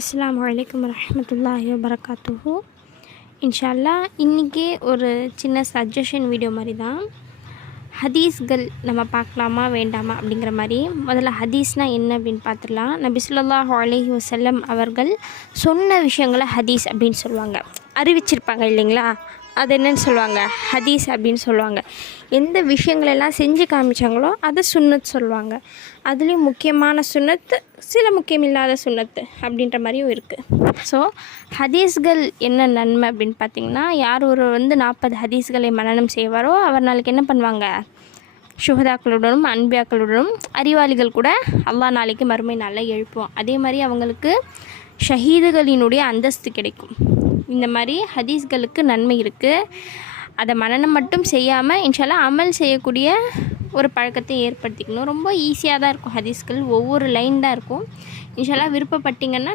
அஸ்ஸலாமு அலைக்கும் வரமத்துல்லாஹி வரகாத்துஹூ இன்ஷால்லா இன்றைக்கி ஒரு சின்ன சஜஷன் வீடியோ மாதிரி தான் ஹதீஸ்கள் நம்ம பார்க்கலாமா வேண்டாமா அப்படிங்கிற மாதிரி. முதல்ல ஹதீஸ்னால் என்ன அப்படின்னு பார்த்துடலாம். நபி அலஹி வசல்லம் அவர்கள் சொன்ன விஷயங்களை ஹதீஸ் அப்படின்னு சொல்லுவாங்க. அறிவிச்சிருப்பாங்க இல்லைங்களா? அது என்னன்னு சொல்லுவாங்க ஹதீஸ் அப்படின்னு சொல்லுவாங்க. எந்த விஷயங்களெல்லாம் செஞ்சு காமிச்சாங்களோ அதை சுண்ணத் சொல்லுவாங்க. அதுலேயும் முக்கியமான சுண்ணத்து சில முக்கியமில்லாத சுன்னத்து அப்படின்ற மாதிரியும் இருக்குது ஸோ ஹதீஸ்கள் என்ன நன்மை அப்படின்னு பார்த்தீங்கன்னா யார் ஒரு வந்து நாற்பது ஹதீஸ்களை மனனம் செய்வாரோ அவர் நாளைக்கு என்ன பண்ணுவாங்க? சுகதாக்களுடனும் அன்பியாக்களுடனும் அறிவாளிகள் கூட அல்லா நாளைக்கு மறுமை நல்லா எழுப்புவோம் அதே மாதிரி அவங்களுக்கு ஷஹீதுகளினுடைய அந்தஸ்து கிடைக்கும். இந்த மாதிரி ஹதீஸ்களுக்கு நன்மை இருக்குது அதை மனனம் மட்டும் செய்யாமல் இன்ஷால்லா அமல் செய்யக்கூடிய ஒரு பழக்கத்தை ஏற்படுத்திக்கணும். ரொம்ப ஈஸியாக தான் இருக்கும் ஹதீஸ்கள். ஒவ்வொரு லைன் தான் இருக்கும். இன்ஷாலாக விருப்பப்பட்டிங்கன்னா